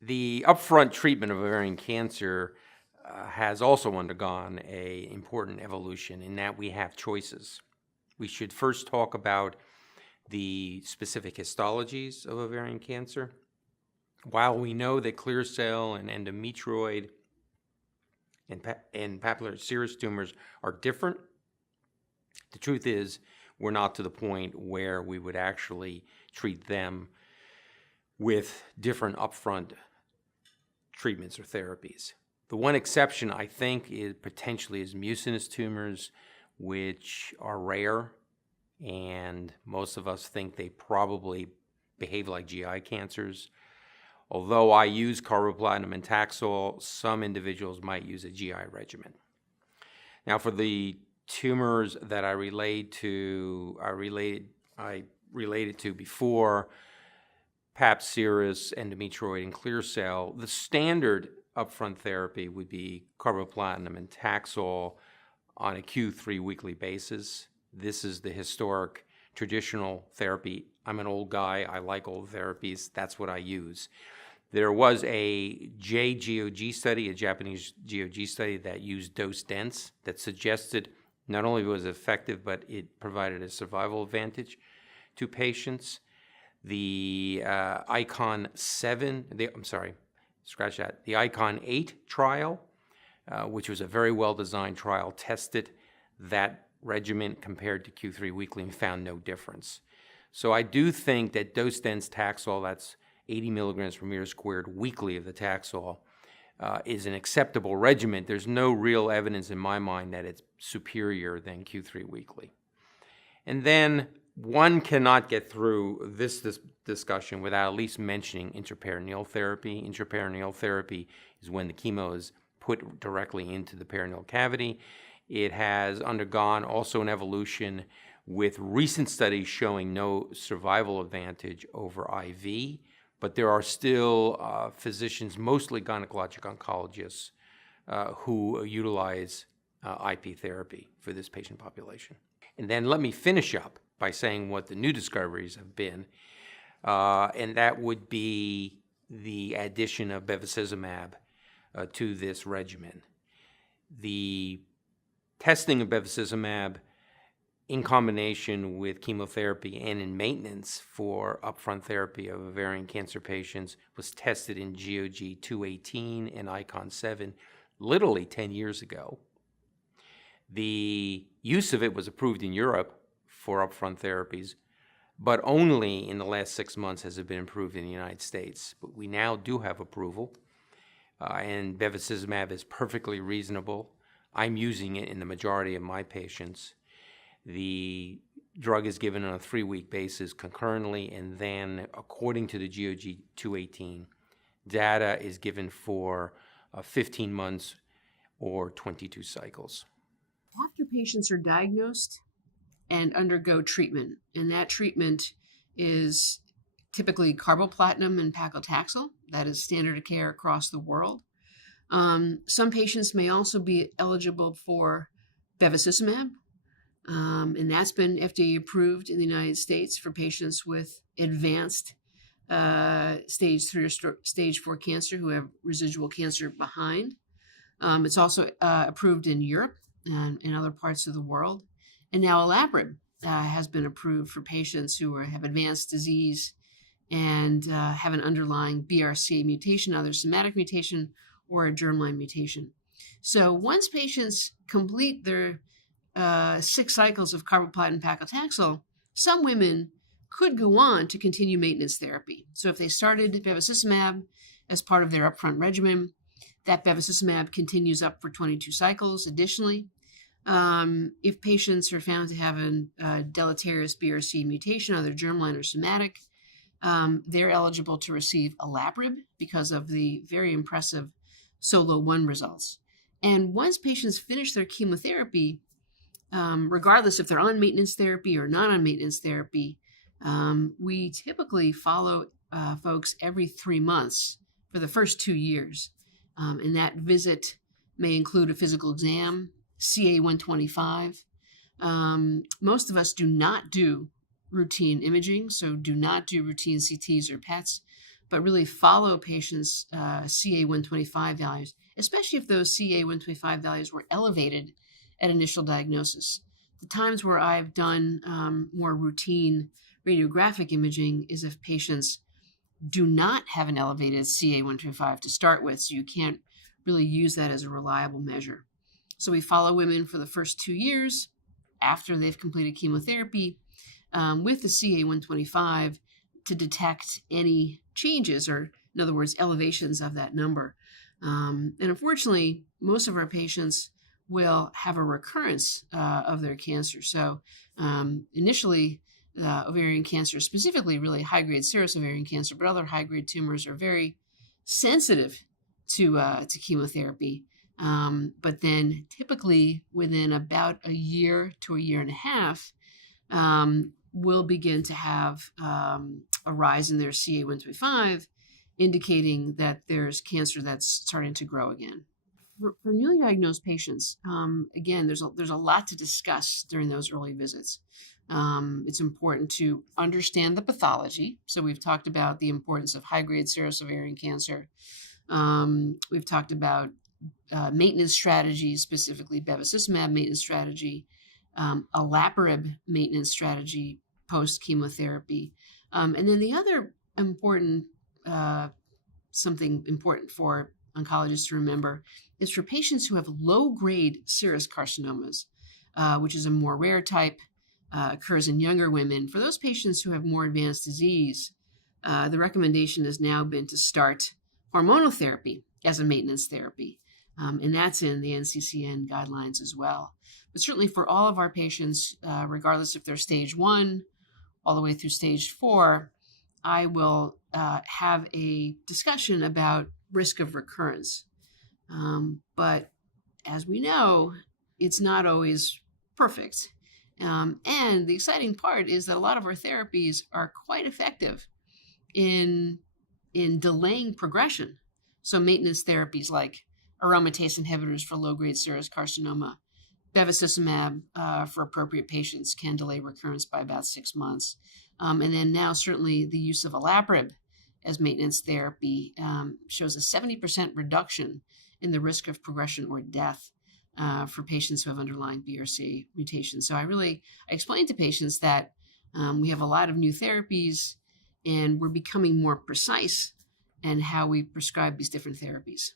The upfront treatment of ovarian cancer has also undergone an important evolution in that we have choices. We should first talk about the specific histologies of ovarian cancer. While we know that clear cell and endometrioid and papillary serous tumors are different, the truth is we're not to the point where we would actually treat them with different upfront treatments or therapies. The one exception, I think, is potentially mucinous tumors, which are rare, and most of us think they probably behave like GI cancers. Although I use carboplatin and Taxol, some individuals might use a GI regimen. Now, for the tumors that I related to before, pap serous, endometrioid, and clear cell, the standard upfront therapy would be carboplatin and Taxol on a Q3 weekly basis. This is the historic traditional therapy. I'm an old guy. I like old therapies. That's what I use. There was a JGOG study, a Japanese GOG study that used dose dense that suggested not only was it effective, but it provided a survival advantage to patients. The ICON 8 trial, which was a very well-designed trial, tested that regimen compared to Q3 weekly and found no difference. So I do think that dose-dense Taxol, that's 80 milligrams per meter squared weekly of the Taxol, is an acceptable regimen. There's no real evidence in my mind that it's superior than Q3 weekly. And then one cannot get through this discussion without at least mentioning intraperitoneal therapy. Intraperitoneal therapy is when the chemo is put directly into the peritoneal cavity. It has undergone also an evolution with recent studies showing no survival advantage over IV, but there are still physicians, mostly gynecologic oncologists, who utilize IP therapy for this patient population. And then let me finish up by saying what the new discoveries have been, and that would be the addition of bevacizumab to this regimen. The testing of bevacizumab in combination with chemotherapy and in maintenance for upfront therapy of ovarian cancer patients was tested in GOG 218 and ICON 7 literally 10 years ago. The use of it was approved in Europe for upfront therapies, but only in the last 6 months has it been approved in the United States. But we now do have approval, and bevacizumab is perfectly reasonable. I'm using it in the majority of my patients. The drug is given on a 3-week basis concurrently, and then according to the GOG 218, data is given for 15 months or 22 cycles. After patients are diagnosed and undergo treatment, and that treatment is typically carboplatin and paclitaxel, that is standard of care across the world. Some patients may also be eligible for bevacizumab, and that's been FDA approved in the United States for patients with advanced stage 3 or stage 4 cancer who have residual cancer behind. It's also approved in Europe and in other parts of the world. And now olaparib has been approved for patients who have advanced disease and have an underlying BRCA mutation, either somatic mutation or a germline mutation. So once patients complete their 6 cycles of carboplatin and paclitaxel, some women could go on to continue maintenance therapy. So if they started bevacizumab as part of their upfront regimen, that bevacizumab continues up for 22 cycles. Additionally, if patients are found to have a deleterious BRCA mutation, either germline or somatic, they're eligible to receive olaparib because of the very impressive SOLO-1 results. And once patients finish their chemotherapy, regardless if they're on maintenance therapy or not on maintenance therapy, we typically follow folks every 3 months for the first 2 years. And that visit may include a physical exam, CA 125. Most of us do not do routine imaging, so do not do routine CTs or PETs. but really follow patients' CA-125 values, especially if those CA-125 values were elevated at initial diagnosis. The times where I've done more routine radiographic imaging is if patients do not have an elevated CA-125 to start with, so you can't really use that as a reliable measure. So we follow women for the first 2 years after they've completed chemotherapy with the CA-125 to detect any changes, or in other words, elevations of that number. And unfortunately, most of our patients will have a recurrence of their cancer. So initially, ovarian cancer, specifically really high-grade serous ovarian cancer, but other high-grade tumors are very sensitive to chemotherapy. But then typically within about a year to a year and a half, will begin to have a rise in their CA-125, indicating that there's cancer that's starting to grow again. For newly diagnosed patients, again, there's a lot to discuss during those early visits. It's important to understand the pathology. So we've talked about the importance of high-grade serous ovarian cancer. We've talked about maintenance strategies, specifically bevacizumab maintenance strategy, olaparib maintenance strategy post-chemotherapy. And then the other important, something important for oncologists to remember is for patients who have low-grade serous carcinomas, which is a more rare type, occurs in younger women. For those patients who have more advanced disease, the recommendation has now been to start hormonal therapy as a maintenance therapy. And that's in the NCCN guidelines as well. But certainly for all of our patients, regardless if they're stage 1 all the way through stage 4, I will have a discussion about risk of recurrence. But as we know, it's not always perfect. And the exciting part is that a lot of our therapies are quite effective in delaying progression. So maintenance therapies like aromatase inhibitors for low-grade serous carcinoma, bevacizumab for appropriate patients can delay recurrence by about 6 months. And then now certainly the use of olaparib as maintenance therapy shows a 70% reduction in the risk of progression or death for patients who have underlying BRCA mutations. So I explain to patients that we have a lot of new therapies and we're becoming more precise in how we prescribe these different therapies.